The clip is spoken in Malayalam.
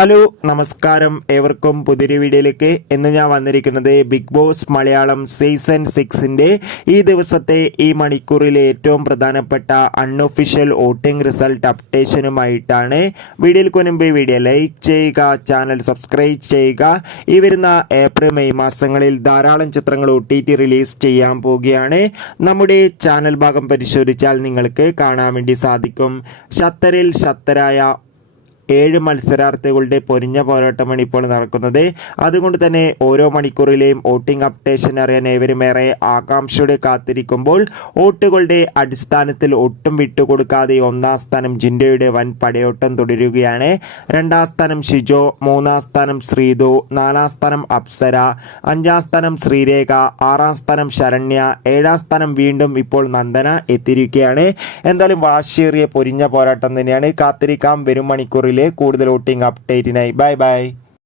ഹലോ നമസ്കാരം, ഏവർക്കും പുതിയൊരു വീഡിയോയിലേക്ക് ഇന്ന് ഞാൻ വന്നിരിക്കുന്നത് ബിഗ് ബോസ് മലയാളം സീസൺ 6ൻ്റെ ഈ ദിവസത്തെ ഈ മണിക്കൂറിലെ ഏറ്റവും പ്രധാനപ്പെട്ട അൺഒഫീഷ്യൽ വോട്ടിംഗ് റിസൾട്ട് അപ്ഡേഷനുമായിട്ടാണ്. വീഡിയോയ്ക്ക് മുൻപ് വീഡിയോ ലൈക്ക് ചെയ്യുക, ചാനൽ സബ്സ്ക്രൈബ് ചെയ്യുക. ഈ വരുന്ന ഏപ്രിൽ മെയ് മാസങ്ങളിൽ ധാരാളം ചിത്രങ്ങൾ OTT റിലീസ് ചെയ്യാൻ പോവുകയാണ്. നമ്മുടെ ചാനൽ ഭാഗം പരിശോധിച്ചാൽ നിങ്ങൾക്ക് കാണാൻ വേണ്ടി സാധിക്കും. ഷത്തറിൽ ഷത്തരായ 7 മത്സരാർത്ഥികളുടെ പൊരിഞ്ഞ പോരാട്ടമാണ് ഇപ്പോൾ നടക്കുന്നത്. അതുകൊണ്ട് തന്നെ ഓരോ മണിക്കൂറിലെയും വോട്ടിംഗ് അപ്ഡേഷൻ അറിയാൻ ഏവരുമേറെ ആകാംക്ഷയോടെ കാത്തിരിക്കുമ്പോൾ വോട്ടുകളുടെ അടിസ്ഥാനത്തിൽ ഒട്ടും വിട്ടുകൊടുക്കാതെ 1ാം സ്ഥാനം ജിൻഡോയുടെ വൻ പടയോട്ടം തുടരുകയാണ്. 2ാം സ്ഥാനം ഷിജോ, 3ാം സ്ഥാനം ശ്രീതു, 4ാം സ്ഥാനം അപ്സര, 5ാം സ്ഥാനം ശ്രീരേഖ, 6ാം സ്ഥാനം ശരണ്യ, 7ാം സ്ഥാനം വീണ്ടും ഇപ്പോൾ നന്ദന എത്തിയിരിക്കുകയാണ്. എന്തായാലും വാശിയേറിയ പൊരിഞ്ഞ പോരാട്ടം തന്നെയാണ്. കാത്തിരിക്കാം വരും മണിക്കൂറിൽ കൂടുതൽ വോട്ടിംഗ് അപ്ഡേറ്റിനായി. Bye bye.